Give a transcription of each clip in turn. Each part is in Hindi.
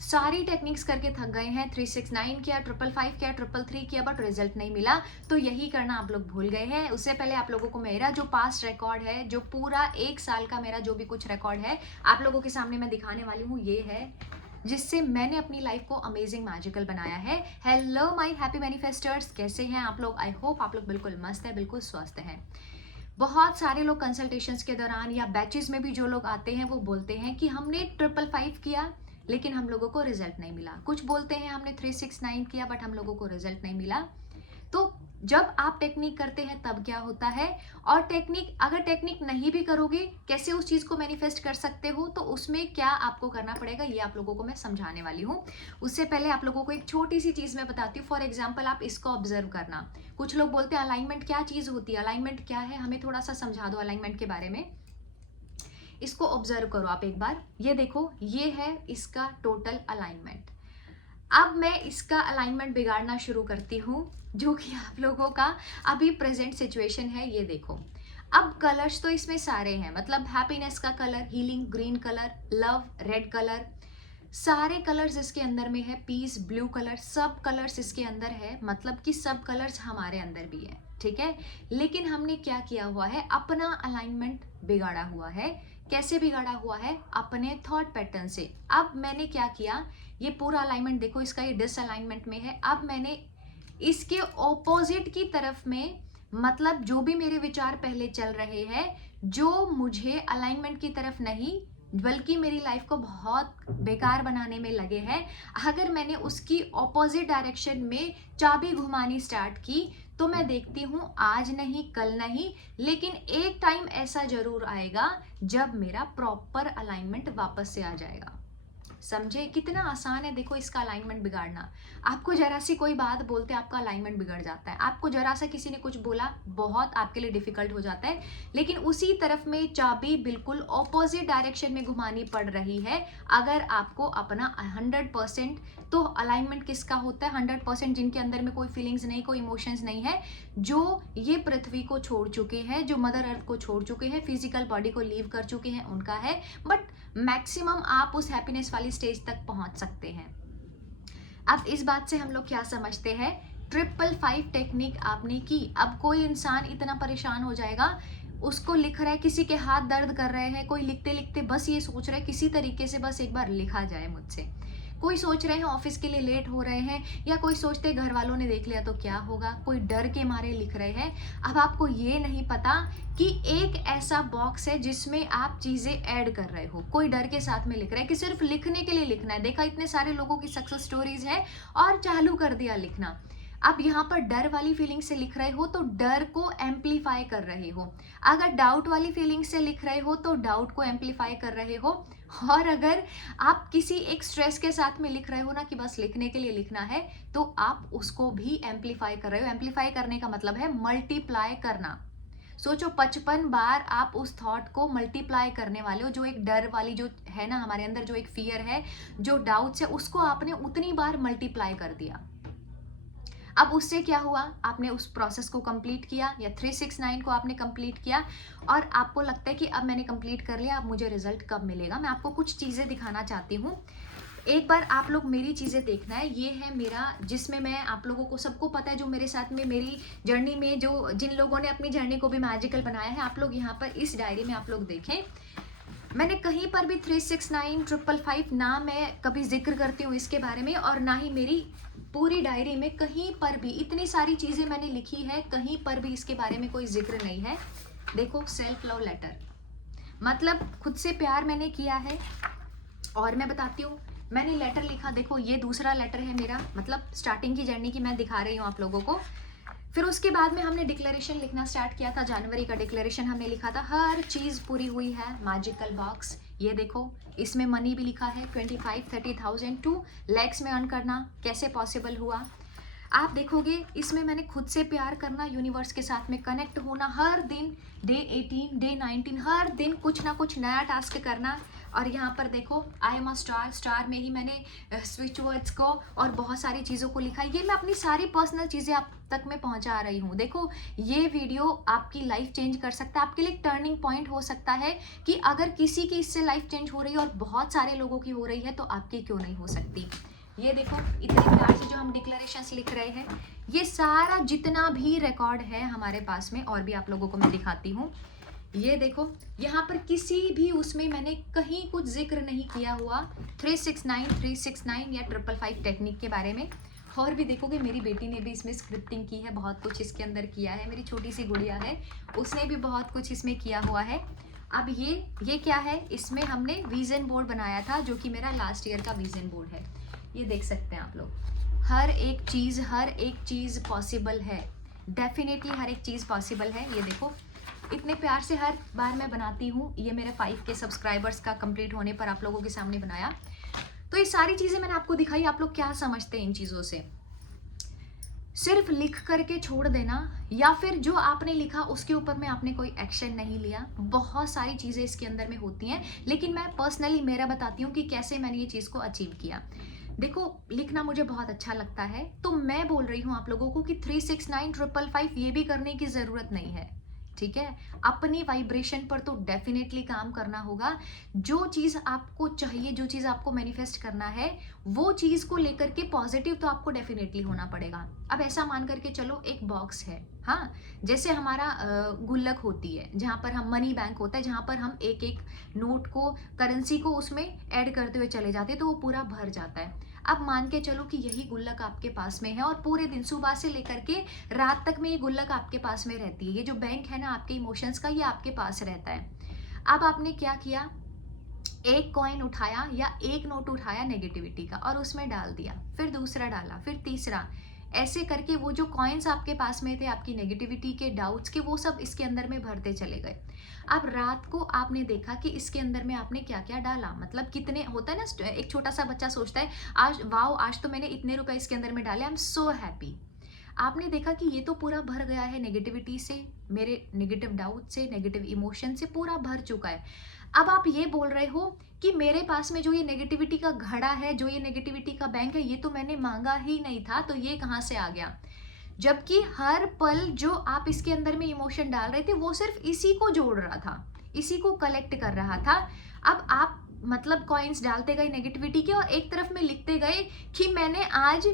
सारी टेक्निक्स करके थक गए हैं, 369 किया, 555 किया, 333 किया, बट रिजल्ट नहीं मिला। तो यही करना आप लोग भूल गए हैं। उससे पहले आप लोगों को मेरा जो पास्ट रिकॉर्ड है, जो पूरा 1 साल का मेरा जो भी कुछ रिकॉर्ड है, आप लोगों के सामने मैं दिखाने वाली हूँ। ये है जिससे मैंने अपनी लाइफ को अमेजिंग मैजिकल बनाया है। हेलो माय हैप्पी मैनिफेस्टर्स, कैसे हैं आप लोग? आई होप आप लोग बिल्कुल मस्त है, बिल्कुल स्वस्थ हैं। बहुत सारे लोग कंसल्टेशंस के दौरान या बैचेस में भी जो लोग आते हैं वो बोलते हैं कि हमने 555 किया लेकिन हम लोगों को रिजल्ट नहीं मिला। कुछ बोलते हैं हमने 369 किया बट हम लोगों को रिजल्ट नहीं मिला। तो जब आप टेक्निक करते हैं तब क्या होता है, और अगर टेक्निक नहीं भी करोगे कैसे उस चीज को मैनिफेस्ट कर सकते हो, तो उसमें क्या आपको करना पड़ेगा ये आप लोगों को मैं समझाने वाली हूँ। उससे पहले आप लोगों को एक छोटी सी चीज मैं बताती हूँ। फॉर एग्जाम्पल आप इसको ऑब्जर्व करना। कुछ लोग बोलते हैं अलाइनमेंट क्या चीज होती है, अलाइनमेंट क्या है, हमें थोड़ा सा समझा दो अलाइनमेंट के बारे में। इसको ऑब्जर्व करो आप एक बार, ये देखो, ये है इसका टोटल अलाइनमेंट। अब मैं इसका अलाइनमेंट बिगाड़ना शुरू करती हूँ, जो कि आप लोगों का अभी प्रेजेंट सिचुएशन है। ये देखो, अब कलर्स तो इसमें सारे हैं, मतलब हैप्पीनेस का colour healing green colour, love red colour, सारे कलर्स इसके अंदर में है, पीस ब्लू कलर, सब कलर्स इसके अंदर है, मतलब कि सब कलर्स हमारे अंदर भी है, ठीक है। लेकिन हमने क्या किया हुआ है, अपना अलाइनमेंट बिगाड़ा हुआ है। कैसे बिगाड़ा हुआ है? अपने थॉट पैटर्न से। अब मैंने क्या किया, ये पूरा अलाइनमेंट देखो, इसका ये डिसअलाइनमेंट में है। अब मैंने इसके ऑपोजिट की तरफ में, मतलब जो भी मेरे विचार पहले चल रहे हैं, जो मुझे अलाइनमेंट की तरफ नहीं बल्कि मेरी लाइफ को बहुत बेकार बनाने में लगे हैं, अगर मैंने उसकी ऑपोजिट डायरेक्शन में चाबी घुमानी स्टार्ट की, तो मैं देखती हूँ आज नहीं कल नहीं, लेकिन एक टाइम ऐसा जरूर आएगा जब मेरा प्रॉपर अलाइनमेंट वापस से आ जाएगा। समझे? कितना आसान है देखो इसका अलाइनमेंट बिगाड़ना। आपको जरा सी कोई बात बोलते आपका अलाइनमेंट बिगड़ जाता है, आपको जरा सा किसी ने कुछ बोला बहुत आपके लिए डिफिकल्ट हो जाता है, लेकिन उसी तरफ में चाबी बिल्कुल ऑपोजिट डायरेक्शन में घुमानी पड़ रही है। अगर आपको अपना 100%, तो अलाइनमेंट किसका होता है? 100% जिनके अंदर में कोई फीलिंग्स नहीं, कोई इमोशंस नहीं है, जो ये पृथ्वी को छोड़ चुके हैं, जो मदर अर्थ को छोड़ चुके हैं, फिजिकल बॉडी को लीव कर चुके हैं, उनका है। बट मैक्सिमम आप उस हैप्पीनेस वाली स्टेज तक पहुंच सकते हैं। अब इस बात से हम लोग क्या समझते हैं, 555 टेक्निक आपने की, अब कोई इंसान इतना परेशान हो जाएगा, उसको लिख रहा है, किसी के हाथ दर्द कर रहे हैं, कोई लिखते लिखते बस ये सोच रहा है किसी तरीके से बस एक बार लिखा जाए मुझसे, कोई सोच रहे हैं ऑफिस के लिए लेट हो रहे हैं, या कोई सोचते घर वालों ने देख लिया तो क्या होगा, कोई डर के मारे लिख रहे हैं। अब आपको ये नहीं पता कि एक ऐसा बॉक्स है जिसमें आप चीजें ऐड कर रहे हो, कोई डर के साथ में लिख रहा है कि सिर्फ लिखने के लिए लिखना है। देखा इतने सारे लोगों की सक्सेस स्टोरीज है और चालू कर दिया लिखना। अब यहाँ पर डर वाली फीलिंग से लिख रहे हो तो डर को एम्पलीफाई कर रहे हो, अगर डाउट वाली फीलिंग से लिख रहे हो तो डाउट को एम्पलीफाई कर रहे हो, और अगर आप किसी एक स्ट्रेस के साथ में लिख रहे हो ना कि बस लिखने के लिए लिखना है, तो आप उसको भी एम्पलीफाई कर रहे हो। एम्पलीफाई करने का मतलब है मल्टीप्लाई करना। सोचो 55 बार आप उस थॉट को मल्टीप्लाई करने वाले हो, जो एक डर वाली जो है ना हमारे अंदर, जो एक फियर है, जो डाउट्स है, उसको आपने उतनी बार मल्टीप्लाई कर दिया। अब उससे क्या हुआ, आपने उस प्रोसेस को कंप्लीट किया, या 369 को आपने कंप्लीट किया, और आपको लगता है कि अब मैंने कंप्लीट कर लिया, अब मुझे रिजल्ट कब मिलेगा। मैं आपको कुछ चीज़ें दिखाना चाहती हूँ, एक बार आप लोग मेरी चीज़ें देखना है। ये है मेरा, जिसमें मैं आप लोगों को, सबको पता है जो मेरे साथ में मेरी जर्नी में, जो जिन लोगों ने अपनी जर्नी को भी मैजिकल बनाया है, आप लोग यहाँ पर इस डायरी में आप लोग देखें, मैंने कहीं पर भी 369 555 ना मैं कभी जिक्र करती हूँ इसके बारे में, और ना ही मेरी पूरी डायरी में कहीं पर भी, इतनी सारी चीज़ें मैंने लिखी है, कहीं पर भी इसके बारे में कोई जिक्र नहीं है। देखो, सेल्फ लव लेटर, मतलब खुद से प्यार मैंने किया है। और मैं बताती हूँ, मैंने लेटर लिखा, देखो ये दूसरा लेटर है मेरा, मतलब स्टार्टिंग की जर्नी की मैं दिखा रही हूँ आप लोगों को। फिर उसके बाद में हमने डिक्लेरेशन लिखना स्टार्ट किया था, जनवरी का डिक्लेरेशन हमने लिखा था, हर चीज़ पूरी हुई है। मैजिकल बॉक्स, ये देखो, इसमें मनी भी लिखा है, 25-30,000 2 lakhs में अर्न करना कैसे पॉसिबल हुआ। आप देखोगे इसमें मैंने खुद से प्यार करना, यूनिवर्स के साथ में कनेक्ट होना, हर दिन डे 18 डे 19 हर दिन कुछ ना कुछ नया टास्क करना, और यहाँ पर देखो I am a star, star में ही मैंने स्विच वर्ड्स को और बहुत सारी चीज़ों को लिखा है। ये मैं अपनी सारी पर्सनल चीज़ें आप तक मैं पहुँचा रही हूँ। देखो ये वीडियो आपकी लाइफ चेंज कर सकता है, आपके लिए टर्निंग पॉइंट हो सकता है कि अगर किसी की इससे लाइफ चेंज हो रही है और बहुत सारे लोगों की हो रही है तो आपकी क्यों नहीं हो सकती। ये देखो इतने प्यार से जो हम डिक्लेरेशंस लिख रहे हैं, ये सारा जितना भी रिकॉर्ड है हमारे पास में, और भी आप लोगों को मैं दिखाती हूँ। ये देखो यहाँ पर किसी भी उसमें मैंने कहीं कुछ जिक्र नहीं किया हुआ 369 या 555 टेक्निक के बारे में। और भी देखोगे मेरी बेटी ने भी इसमें स्क्रिप्टिंग की है, बहुत कुछ इसके अंदर किया है। मेरी छोटी सी गुड़िया है, उसने भी बहुत कुछ इसमें किया हुआ है। अब ये क्या है, इसमें हमने विजन बोर्ड बनाया था जो कि मेरा लास्ट ईयर का विजन बोर्ड है। ये देख सकते हैं आप लोग, हर एक चीज़ पॉसिबल है, डेफिनेटली हर एक चीज़ पॉसिबल है। ये देखो इतने प्यार से हर बार मैं बनाती हूँ। ये मेरे 5K सब्सक्राइबर्स का कंप्लीट होने पर आप लोगों के सामने बनाया। तो ये सारी चीज़ें मैंने आपको दिखाई। आप लोग क्या समझते हैं इन चीज़ों से? सिर्फ लिख करके छोड़ देना, या फिर जो आपने लिखा उसके ऊपर में आपने कोई एक्शन नहीं लिया। बहुत सारी चीज़ें इसके अंदर में होती हैं, लेकिन मैं पर्सनली मेरा बताती हूँ कि कैसे मैंने ये चीज़ को अचीव किया। देखो लिखना मुझे बहुत अच्छा लगता है, तो मैं बोल रही हूँ आप लोगों को कि 369 555 ये भी करने की ज़रूरत नहीं है, ठीक है। अपनी वाइब्रेशन पर तो डेफिनेटली काम करना होगा। जो चीज़ आपको चाहिए, जो चीज़ आपको मैनिफेस्ट करना है, वो चीज़ को लेकर के पॉजिटिव तो आपको डेफिनेटली होना पड़ेगा। अब ऐसा मान करके चलो एक बॉक्स है, हाँ, जैसे हमारा गुल्लक होती है जहाँ पर हम मनी बैंक होता है, जहाँ पर हम एक एक नोट को, करेंसी को उसमें ऐड करते हुए चले जाते हैं तो वो पूरा भर जाता है। अब मान के चलो कि यही गुल्लक आपके पास में है और पूरे दिन सुबह से लेकर के रात तक में ये गुल्लक आपके पास में रहती है। ये जो बैंक है ना आपके इमोशंस का, ये आपके पास रहता है। अब आपने क्या किया, एक कॉइन उठाया या एक नोट उठाया नेगेटिविटी का और उसमें डाल दिया, फिर दूसरा डाला, फिर तीसरा, ऐसे करके वो जो कॉइन्स आपके पास में थे आपकी नेगेटिविटी के, डाउट्स के, वो सब इसके अंदर में भरते चले गए। अब रात को आपने देखा कि इसके अंदर में आपने क्या क्या डाला, मतलब कितने, होता है ना एक छोटा सा बच्चा सोचता है आज वाओ आज तो मैंने इतने रुपए इसके अंदर में डाले, आई एम सो हैप्पी। आपने देखा कि ये तो पूरा भर गया है नेगेटिविटी से, मेरे नेगेटिव डाउट से, नेगेटिव इमोशन से पूरा भर चुका है। अब आप ये बोल रहे हो कि मेरे पास में जो ये नेगेटिविटी का घड़ा है, जो ये नेगेटिविटी का बैंक है, ये तो मैंने मांगा ही नहीं था, तो ये कहाँ से आ गया? जबकि हर पल जो आप इसके अंदर में इमोशन डाल रहे थे वो सिर्फ इसी को जोड़ रहा था, इसी को कलेक्ट कर रहा था। अब आप मतलब कॉइन्स डालते गए नेगेटिविटी के और एक तरफ में लिखते गए कि मैंने आज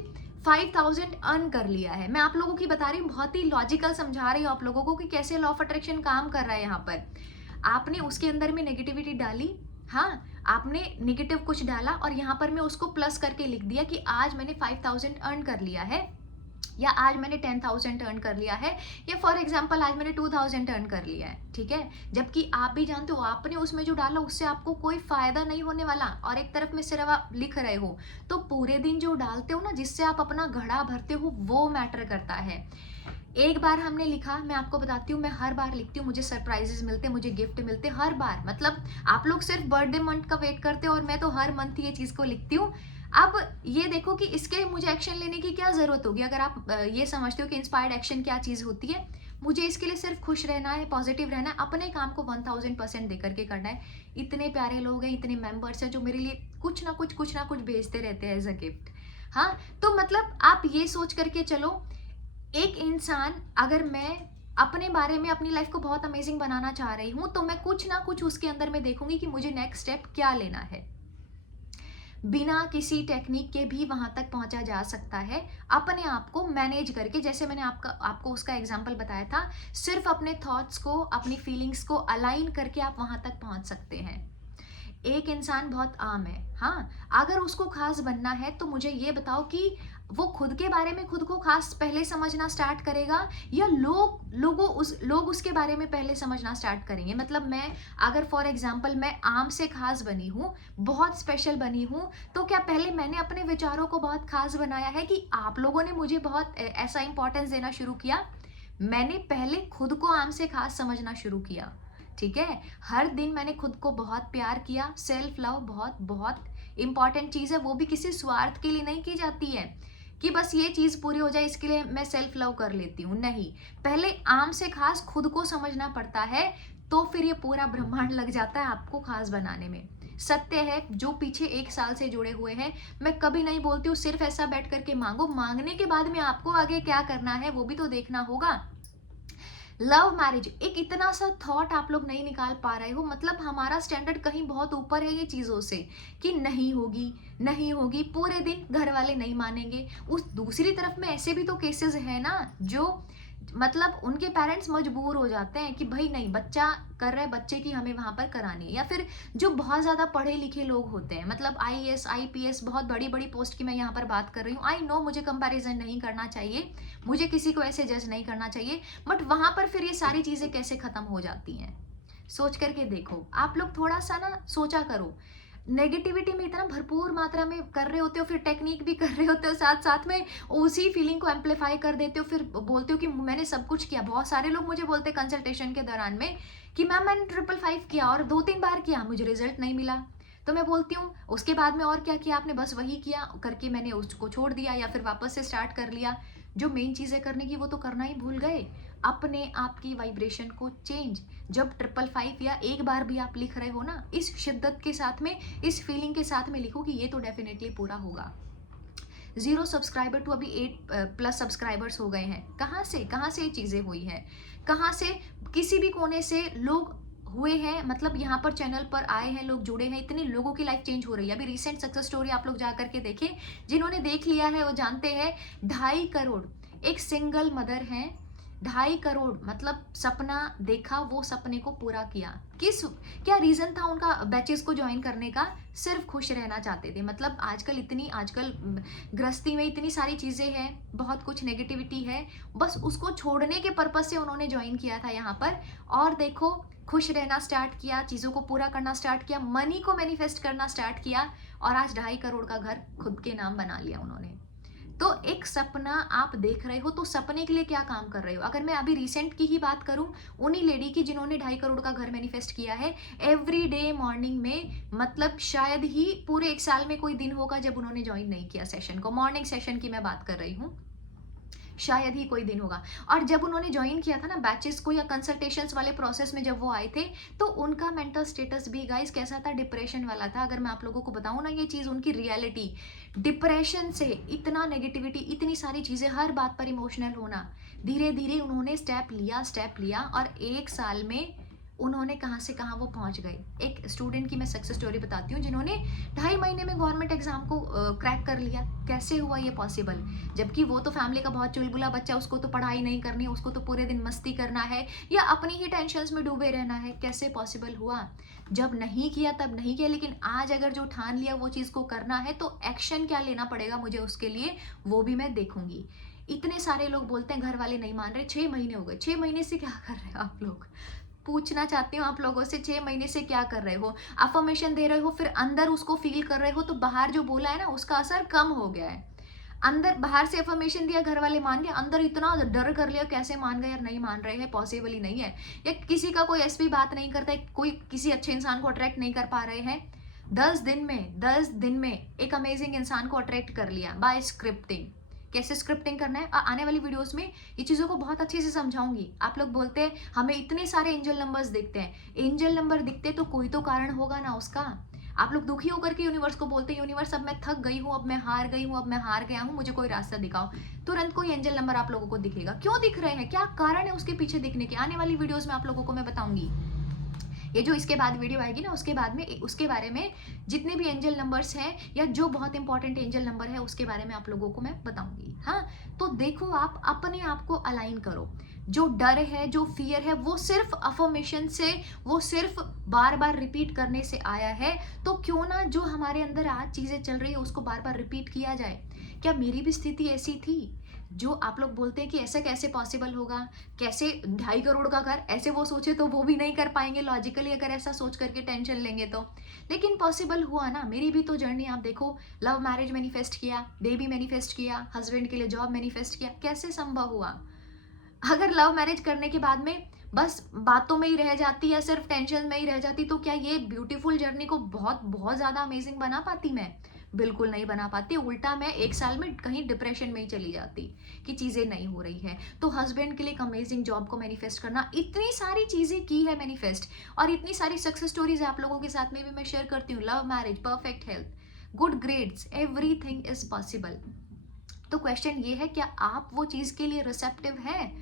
5000 अर्न कर लिया है। मैं आप लोगों की बता रही हूँ, बहुत ही लॉजिकल समझा रही हूँ आप लोगों को कि कैसे लॉ ऑफ अट्रैक्शन काम कर रहा है। यहाँ पर आपने उसके अंदर में नेगेटिविटी डाली, हाँ, आपने नेगेटिव कुछ डाला और यहाँ पर मैं उसको प्लस करके लिख दिया कि आज मैंने 5000 अर्न कर लिया है, या आज मैंने 10,000 अर्न कर लिया है, या फॉर एग्जांपल आज मैंने 2,000 अर्न कर लिया है, ठीक है। जबकि आप भी जानते हो आपने उसमें जो डाला उससे आपको कोई फायदा नहीं होने वाला, और एक तरफ में सिर्फ आप लिख रहे हो। तो पूरे दिन जो डालते हो ना, जिससे आप अपना घड़ा भरते हो, वो मैटर करता है। एक बार हमने लिखा, मैं आपको बताती हूँ, मैं हर बार लिखती हूँ, मुझे सरप्राइजेस मिलते, मुझे गिफ्ट मिलते हर बार। मतलब आप लोग सिर्फ बर्थडे मंथ का वेट करते हो और मैं तो हर मंथ ये चीज़ को लिखती हूँ। अब ये देखो कि इसके मुझे एक्शन लेने की क्या ज़रूरत होगी। अगर आप ये समझते हो कि इंस्पायर्ड एक्शन क्या चीज़ होती है, मुझे इसके लिए सिर्फ खुश रहना है, पॉजिटिव रहना है, अपने काम को 1000% दे करके करना है। इतने प्यारे लोग हैं, इतने मेंबर्स हैं जो मेरे लिए कुछ ना कुछ भेजते रहते हैं एज अ गिफ्ट। हाँ, तो मतलब आप ये सोच करके चलो, एक इंसान, अगर मैं अपने बारे में अपनी लाइफ को बहुत अमेजिंग बनाना चाह रही हूँ तो मैं कुछ ना कुछ उसके अंदर में देखूंगी कि मुझे नेक्स्ट स्टेप क्या लेना है। बिना किसी टेक्निक के भी वहां तक पहुंचा जा सकता है, अपने आप को मैनेज करके। जैसे मैंने आपको उसका एग्जांपल बताया था, सिर्फ अपने थॉट्स को, अपनी फीलिंग्स को अलाइन करके आप वहां तक पहुंच सकते हैं। एक इंसान बहुत आम है, हाँ, अगर उसको खास बनना है तो मुझे ये बताओ कि वो खुद के बारे में खुद को खास पहले समझना स्टार्ट करेगा, या लोग उसके बारे में पहले समझना स्टार्ट करेंगे। मतलब मैं अगर फॉर एग्जांपल मैं आम से खास बनी हूँ, बहुत स्पेशल बनी हूँ, तो क्या पहले मैंने अपने विचारों को बहुत खास बनाया है कि आप लोगों ने मुझे बहुत ऐसा इंपॉर्टेंस देना शुरू किया? मैंने पहले खुद को आम से खास समझना शुरू किया, ठीक है। हर दिन मैंने खुद को बहुत प्यार किया। सेल्फ लव बहुत बहुत इंपॉर्टेंट चीज़ है, वो भी किसी स्वार्थ के लिए नहीं की जाती है कि बस ये चीज़ पूरी हो जाए इसके लिए मैं सेल्फ लव कर लेती हूँ, नहीं। पहले आम से खास खुद को समझना पड़ता है, तो फिर ये पूरा ब्रह्मांड लग जाता है आपको खास बनाने में। सत्य है, जो पीछे 1 साल से जुड़े हुए हैं। मैं कभी नहीं बोलती हूँ सिर्फ ऐसा बैठ करके मांगो, मांगने के बाद में आपको आगे क्या करना है वो भी तो देखना होगा। लव मैरिज एक इतना सा थॉट आप लोग नहीं निकाल पा रहे हो, मतलब हमारा स्टैंडर्ड कहीं बहुत ऊपर है ये चीज़ों से, कि नहीं होगी नहीं होगी, पूरे दिन घर वाले नहीं मानेंगे। उस दूसरी तरफ में ऐसे भी तो केसेस है ना, जो मतलब उनके पेरेंट्स मजबूर हो जाते हैं कि भाई नहीं, बच्चा कर रहा है, बच्चे की हमें वहां पर करानी है। या फिर जो बहुत ज़्यादा पढ़े लिखे लोग होते हैं, मतलब आईएएस आईपीएस बहुत बड़ी बड़ी पोस्ट की मैं यहाँ पर बात कर रही हूँ। आई नो मुझे कंपैरिजन नहीं करना चाहिए, मुझे किसी को ऐसे जज नहीं करना चाहिए, बट वहां पर फिर ये सारी चीज़ें कैसे ख़त्म हो जाती हैं, सोच करके देखो। आप लोग थोड़ा सा ना सोचा करो। नेगेटिविटी में इतना भरपूर मात्रा में कर रहे होते हो, फिर टेक्निक भी कर रहे होते हो, साथ साथ में उसी फीलिंग को एम्पलीफाई कर देते हो, फिर बोलते हो कि मैंने सब कुछ किया। बहुत सारे लोग मुझे बोलते हैं कंसल्टेशन के दौरान में कि मैम मैंने 555 किया और 2-3 बार किया, मुझे रिजल्ट नहीं मिला। तो मैं बोलती हूँ उसके बाद में और क्या किया आपने? बस वही किया करके मैंने उसको छोड़ दिया या फिर वापस से स्टार्ट कर लिया। जो मेन चीज़ है करने की वो तो करना ही भूल गए। अपने आप की वाइब्रेशन को चेंज, जब 555 या एक बार भी आप लिख रहे हो ना, इस शिद्दत के साथ में, इस फीलिंग के साथ में लिखो कि ये तो डेफिनेटली पूरा होगा। 0 सब्सक्राइबर टू अभी 8+ सब्सक्राइबर्स हो गए हैं। कहाँ से ये चीज़ें हुई हैं? कहाँ से किसी भी कोने से लोग हुए हैं, मतलब यहाँ पर चैनल पर आए हैं, लोग जुड़े हैं, इतने लोगों की लाइफ चेंज हो रही है। अभी रिसेंट सक्सेस स्टोरी आप लोग जा करके देखें, जिन्होंने देख लिया है वो जानते हैं। 2.5 करोड़ एक सिंगल मदर हैं, 2.5 करोड़ मतलब सपना देखा, वो सपने को पूरा किया। क्या रीजन था उनका बैचेस को ज्वाइन करने का? सिर्फ खुश रहना चाहते थे। मतलब आजकल गृहस्थी में इतनी सारी चीजें हैं, बहुत कुछ नेगेटिविटी है, बस उसको छोड़ने के पर्पज से उन्होंने ज्वाइन किया था यहाँ पर। और देखो, खुश रहना स्टार्ट किया, चीज़ों को पूरा करना स्टार्ट किया, मनी को मैनिफेस्ट करना स्टार्ट किया, और आज 2.5 करोड़ का घर खुद के नाम बना लिया उन्होंने। तो एक सपना आप देख रहे हो, तो सपने के लिए क्या काम कर रहे हो? अगर मैं अभी रिसेंट की ही बात करूं, उन्हीं लेडी की जिन्होंने 2.5 करोड़ का घर मैनिफेस्ट किया है, एवरी डे मॉर्निंग में, मतलब शायद ही पूरे 1 साल में कोई दिन होगा जब उन्होंने ज्वाइन नहीं किया सेशन को। मॉर्निंग सेशन की मैं बात कर रही हूँ, शायद ही कोई दिन होगा। और जब उन्होंने ज्वाइन किया था ना बैचेस को या कंसल्टेशंस वाले प्रोसेस में जब वो आए थे, तो उनका मेंटल स्टेटस भी गाइस कैसा था? डिप्रेशन वाला था। अगर मैं आप लोगों को बताऊं ना ये चीज़, उनकी रियलिटी, डिप्रेशन से इतना नेगेटिविटी, इतनी सारी चीज़ें, हर बात पर इमोशनल होना, धीरे धीरे उन्होंने स्टेप लिया और 1 साल में उन्होंने कहाँ से कहाँ वो पहुँच गए। एक स्टूडेंट की मैं सक्सेस स्टोरी बताती हूँ, जिन्होंने 2.5 महीने में गवर्नमेंट एग्जाम को क्रैक कर लिया। कैसे हुआ ये पॉसिबल? जबकि वो तो फैमिली का बहुत चुलबुला बच्चा, उसको तो पढ़ाई नहीं करनी है, उसको तो पूरे दिन मस्ती करना है या अपनी ही टेंशन्स में डूबे रहना है। कैसे पॉसिबल हुआ? जब नहीं किया तब नहीं किया, लेकिन आज अगर जो ठान लिया वो चीज़ को करना है, तो एक्शन क्या लेना पड़ेगा मुझे उसके लिए, वो भी मैं देखूंगी। इतने सारे लोग बोलते हैं घर वाले नहीं मान रहे, 6 महीने हो गए। 6 महीने से क्या कर रहे हो आप लोग? पूछना चाहती हूँ आप लोगों से, 6 महीने से क्या कर रहे हो? अफर्मेशन दे रहे हो, फिर अंदर उसको फील कर रहे हो, तो बाहर जो बोला है ना उसका असर कम हो गया है। अंदर बाहर से अफर्मेशन दिया, घर वाले मान गए, अंदर इतना डर कर लिया, कैसे मान गए यार? नहीं मान रहे हैं, पॉसिबल ही नहीं है। या किसी का कोई ऐसी बात नहीं करता है, कोई किसी अच्छे इंसान को अट्रैक्ट नहीं कर पा रहे हैं। 10 दिन में एक अमेजिंग इंसान को अट्रैक्ट कर लिया बाय स्क्रिप्टिंग। कैसे स्क्रिप्टिंग करना है, आने वाली वीडियोस में ये चीज़ों को बहुत अच्छे से समझाऊंगी। आप लोग बोलते हैं हमें इतने सारे एंजल नंबर्स दिखते हैं, एंजल नंबर दिखते तो कोई तो कारण होगा ना उसका। आप लोग दुखी होकर के यूनिवर्स को बोलते हैं यूनिवर्स अब मैं थक गई हूँ, अब मैं हार गई हूँ, अब मैं हार गया हूँ, मुझे कोई रास्ता दिखाओ। तुरंत कोई एंजल नंबर आप लोगों को दिखेगा। क्यों दिख रहे हैं, क्या कारण है उसके पीछे दिखने के? आने वाली वीडियोज में आप लोगों को मैं बताऊंगी। ये जो इसके बाद वीडियो आएगी ना, उसके बाद में उसके बारे में जितने भी एंजल नंबर्स हैं या जो बहुत इंपॉर्टेंट एंजल नंबर है उसके बारे में आप लोगों को मैं बताऊंगी। हाँ, तो देखो, आप अपने आप को अलाइन करो। जो डर है, जो फियर है, वो सिर्फ अफर्मेशन से, वो सिर्फ बार बार रिपीट करने से आया है। तो क्यों ना जो हमारे अंदर आज चीजें चल रही है उसको बार बार रिपीट किया जाए। क्या मेरी भी स्थिति ऐसी थी? जो आप लोग बोलते हैं कि ऐसा कैसे पॉसिबल होगा, कैसे 2.5 करोड़ का घर, ऐसे वो सोचे तो वो भी नहीं कर पाएंगे लॉजिकली, अगर ऐसा सोच करके टेंशन लेंगे तो। लेकिन पॉसिबल हुआ ना। मेरी भी तो जर्नी आप देखो, लव मैरिज मैनिफेस्ट किया, बेबी मैनिफेस्ट किया, हस्बैंड के लिए जॉब मैनिफेस्ट किया, कैसे संभव हुआ? अगर लव मैरिज करने के बाद में बस बातों में ही रह जाती या सिर्फ टेंशन में ही रह जाती, तो क्या ये ब्यूटीफुल जर्नी को बहुत बहुत ज़्यादा अमेजिंग बना पाती मैं? बिल्कुल नहीं बना पाती, उल्टा मैं 1 साल में कहीं डिप्रेशन में ही चली जाती कि चीज़ें नहीं हो रही है। तो हस्बैंड के लिए एक अमेजिंग जॉब को मैनिफेस्ट करना, इतनी सारी चीज़ें की है मैनिफेस्ट, और इतनी सारी सक्सेस स्टोरीज आप लोगों के साथ में भी मैं शेयर करती हूँ। Love marriage, perfect health, good grades, everything is possible. तो क्वेश्चन ये है, क्या आप वो चीज़ के लिए रिसेप्टिव हैं?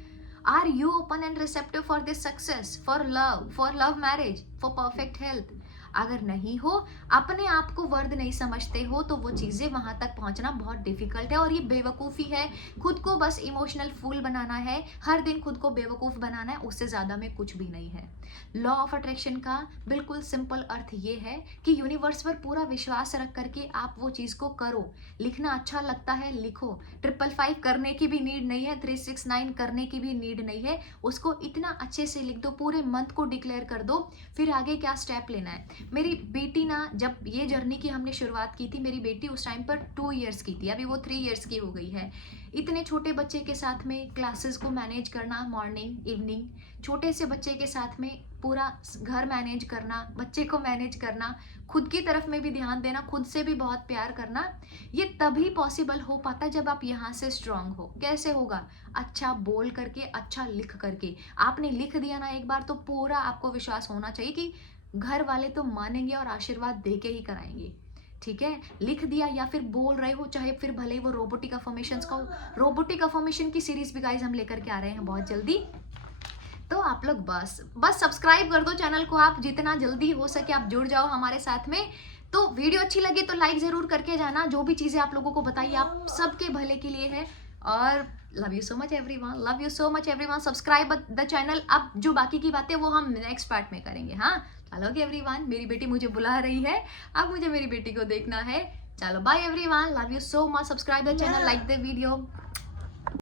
Are you open and receptive for this success, for love marriage, for perfect health? अगर नहीं हो, अपने आप को वर्द नहीं समझते हो, तो वो चीज़ें वहाँ तक पहुँचना बहुत डिफिकल्ट है, और ये बेवकूफ़ी है। खुद को बस इमोशनल फूल बनाना है, हर दिन खुद को बेवकूफ़ बनाना है, उससे ज़्यादा में कुछ भी नहीं है। लॉ ऑफ अट्रैक्शन का बिल्कुल सिंपल अर्थ ये है कि यूनिवर्स पर पूरा विश्वास रख करके आप वो चीज़ को करो। लिखना अच्छा लगता है, लिखो। 555 करने की भी नीड नहीं है, 369 करने की भी नीड नहीं है। उसको इतना अच्छे से लिख दो, पूरे मंथ को डिक्लेयर कर दो, फिर आगे क्या स्टेप लेना है। मेरी बेटी ना, जब ये जर्नी की हमने शुरुआत की थी, मेरी बेटी उस टाइम पर 2 इयर्स की थी, अभी वो 3 इयर्स की हो गई है। इतने छोटे बच्चे के साथ में क्लासेस को मैनेज करना, मॉर्निंग इवनिंग, छोटे से बच्चे के साथ में पूरा घर मैनेज करना, बच्चे को मैनेज करना, खुद की तरफ में भी ध्यान देना, खुद से भी बहुत प्यार करना, ये तभी पॉसिबल हो पाता है जब आप यहाँ से स्ट्रांग हो। कैसे होगा? अच्छा बोल करके, अच्छा लिख करके। आपने लिख दिया ना एक बार, तो पूरा आपको विश्वास होना चाहिए कि घर वाले तो मानेंगे और आशीर्वाद दे के ही कराएंगे। ठीक है, लिख दिया या फिर बोल रहे हो, चाहे फिर भले ही वो रोबोटिक अफर्मेशंस का हो। रोबोटिक अफर्मेशन की सीरीज भी गाइज हम लेकर के आ रहे हैं बहुत जल्दी। तो आप लोग बस सब्सक्राइब कर दो चैनल को, आप जितना जल्दी हो सके आप जुड़ जाओ हमारे साथ में। तो वीडियो अच्छी लगी तो लाइक जरूर करके जाना। जो भी चीजें आप लोगों को बताइए, आप सबके भले के लिए है। और love you so much everyone, love you so much everyone. Subscribe the channel. अब जो बाकी की बातें वो हम नेक्स्ट पार्ट में करेंगे। हाँ चलो एवरीवन, मेरी बेटी मुझे बुला रही है, अब मुझे मेरी बेटी को देखना है। चलो bye everyone, love you so much, subscribe the channel, like the video.